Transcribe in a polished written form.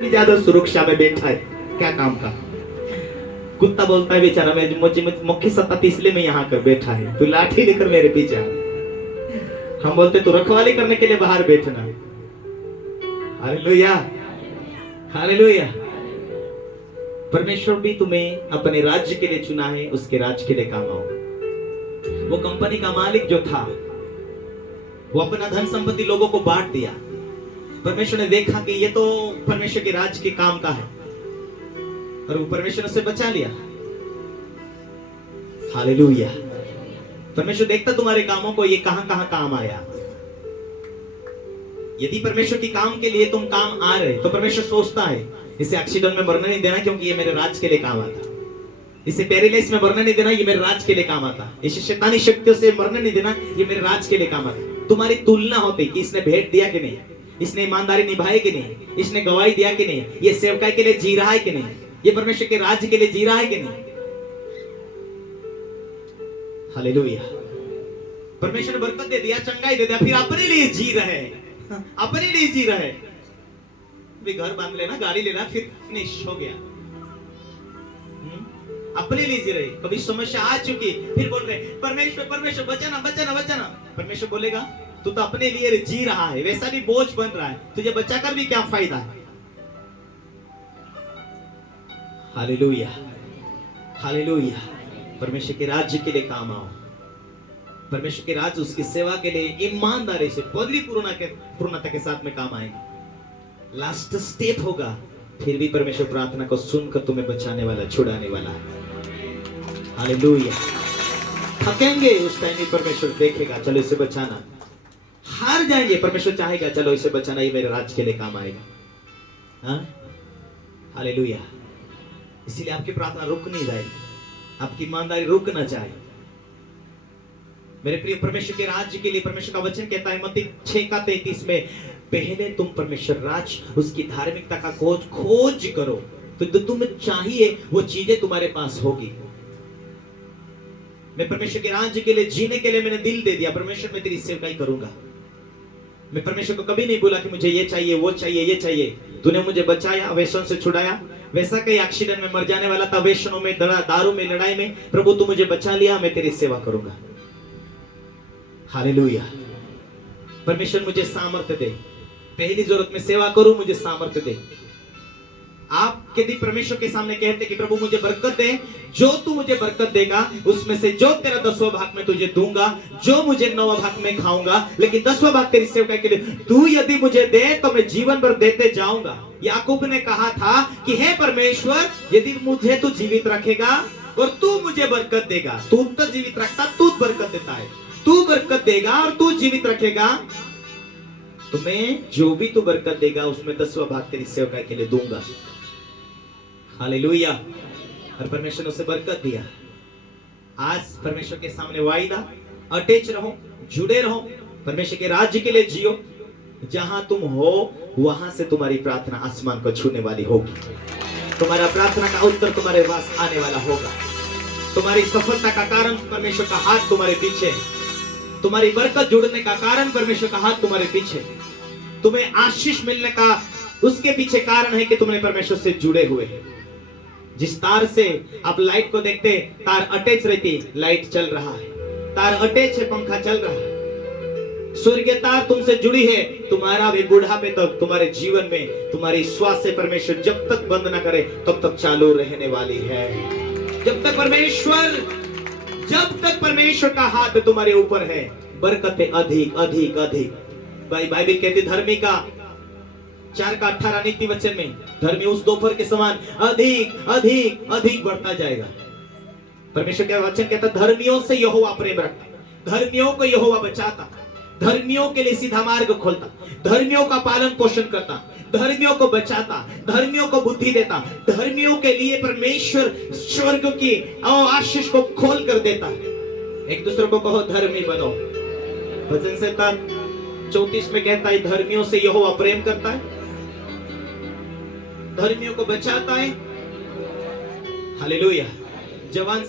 ज्यादा सुरक्षा में बैठा है, क्या काम का। कुत्ता बोलता है बेचारा, मैं मुझे मुख्य सत्ता थी इसलिए मैं यहाँ कर बैठा है, तू लाठी लेकर मेरे पीछे आ। हम बोलते तू रखवाली करने के लिए बाहर बैठना। Hallelujah, hallelujah. परमेश्वर भी तुम्हें अपने राज्य के लिए चुना है, उसके राज्य के लिए काम आओ। वो कंपनी का मालिक जो था, वो अपना धन संपत्ति लोगों को बांट दिया। परमेश्वर ने देखा कि ये तो परमेश्वर के राज्य के काम का है, और वो परमेश्वर ने उसे बचा लिया। हालेलुया। परमेश्वर देखता तुम्हारे कामों को, ये कहां कहां काम आया। यदि परमेश्वर के काम के लिए तुम काम आ रहे, तो परमेश्वर सोचता है इसे एक्सीडेंट में मरने नहीं देना, क्योंकि ये मेरे राज्य के लिए काम आता। इसे पैरालाइज में मरने नहीं देना, ये मेरे राज्य के लिए काम आता। इसे शैतानी शक्तियों से मरने नहीं देना, ये मेरे राज्य के लिए काम आता। तुम्हारी तुलना होती कि इसने भेंट दिया कि नहीं, इसने ईमानदारी निभाई कि नहीं, इसने गवाही दिया कि नहीं, ये सेवकाई के लिए जी रहा है कि नहीं, ये परमेश्वर के राज्य के लिए जी रहा है कि नहीं। हालेलुया। परमेश्वर ने बरकत दे दिया, चंगाई दे दिया, फिर अपने लिए जी रहे, अपने लिए जी रहे। भी घर बांध लेना, गाड़ी लेना, फिर फिनिश हो गया। अपने लिए जी रहे। कभी समस्या आ चुकी, फिर बोल रहे परमेश्वर परमेश्वर बचाना बचाना बचाना। परमेश्वर बोलेगा तू तो अपने लिए जी रहा है, वैसा भी बोझ बन रहा है, तुझे बचाकर भी क्या फायदा है। Hallelujah, hallelujah. परमेश्वर के राज्य के लिए काम आओ। परमेश्वर के राज्य, उसकी सेवा के लिए ईमानदारी से पूर्णता के साथ में काम आएंगे। लास्ट स्टेप होगा, फिर भी परमेश्वर प्रार्थना को सुनकर तुम्हें बचाने वाला, छुड़ाने वाला है। हालेलुया। थकेंगे उस टाइम भी परमेश्वर देखेगा, चलो इसे बचाना। हार जाएंगे, परमेश्वर चाहेगा चलो इसे बचाना, ये मेरे राज्य के लिए काम आएगा। हाँ? हालेलुया। इसीलिए आपकी प्रार्थना रुक नहीं जाएगी, आपकी ईमानदारी रुक ना जाए। मेरे प्रिय, परमेश्वर के राज्य के लिए परमेश्वर का वचन कहता है मत्ती 6:33 में, पहले तुम परमेश्वर राज्य, उसकी धार्मिकता का खोज करो, तो जो तुम्हें चाहिए वो चीजें तुम्हारे पास होगी। मैं परमेश्वर के राज्य के लिए जीने के लिए मैंने दिल दे दिया। परमेश्वर मैं तेरी सेवकाई करूंगा। मैं परमेश्वर को कभी नहीं बोला कि मुझे ये चाहिए वो चाहिए ये चाहिए। तूने मुझे बचाया, व्यसन से छुड़ाया, वैसा कहीं एक्सीडेंट में मर जाने वाला था, व्यसनों में, दारू में, लड़ाई में, प्रभु तू मुझे बचा लिया, मैं तेरी सेवा करूंगा। हालेलुया। परमेश्वर मुझे सामर्थ्य दे, पहली जरूरत में सेवा करूं, मुझे सामर्थ्य दे। आप यदि परमेश्वर के सामने कहते कि प्रभु मुझे बरकत दे, जो तू मुझे बरकत देगा उसमें से जो तेरा 10वां भाग में तुझे दूंगा, जो मुझे 9वां भाग में खाऊंगा, लेकिन 10वां भाग तेरी सेवकाई के लिए तू यदि मुझे दे तो मैं जीवन भर देते जाऊंगा। याकूब ने कहा था कि हे परमेश्वर, यदि मुझे तू जीवित रखेगा और तू मुझे बरकत देगा, तू तो जीवित रखता, तू बरकत देता है, तू बरकत देगा और तू जीवित रखेगा, तो मैं जो भी तू बरकत देगा उसमें 10वां भाग तेरी सेवकाई के लिए दूंगा। हालेलुया। और परमेश्वर ने उसे बरकत दिया। आज परमेश्वर के सामने वायदा, अटैच रहो, जुड़े रहो, परमेश्वर के राज्य के लिए जियो। जहां तुम हो वहां से तुम्हारी प्रार्थना आसमान को छूने वाली होगी। तुम्हारा प्रार्थना का उत्तर तुम्हारे पास आने वाला होगा। तुम्हारी सफलता का कारण परमेश्वर का हाथ तुम्हारे पीछे, तुम्हारी बरकत जुड़ने का कारण परमेश्वर का हाथ तुम्हारे पीछे, तुम्हें आशीष मिलने का उसके पीछे कारण है कि तुमने परमेश्वर से जुड़े हुए। जिस तार से आप लाइट को देखते, तार अटैच रहती, लाइट चल रहा है, तार अटैच है, पंखा चल रहा है। सूर्य के तार तुमसे जुड़ी है, तुम्हारा भी बुढ़ापे तक, तुम्हारे जीवन में तुम्हारी श्वास से परमेश्वर जब तक बंद ना करे तब तक चालू रहने वाली है। जब तक परमेश्वर का हाथ तुम्हारे ऊपर है, बरकतें अधिक अधिक अधिक। भाई बाइबल कहती धर्मी का 4:18 नीति वचन में, धर्मी उस दोपहर के समान अधिक अधिक अधिक बढ़ता जाएगा। परमेश्वर का वचन कहता धर्मियों से यहोवा प्रेम रखता, धर्मियों को यहोवा बचाता, धर्मियों के लिए सीधा मार्ग खोलता, धर्मियों का पालन पोषण करता, धर्मियों को बचाता, धर्मियों को बुद्धि देता, धर्मियों के लिए परमेश्वर स्वर्ग की आशीष को खोल कर देता। एक दूसरे को कहो धर्मी बनो। भजन संहिता 34 में कहता है धर्मियों से यहोवा प्रेम करता है, धर्मियों को बचाता है। हालेलुया। जवान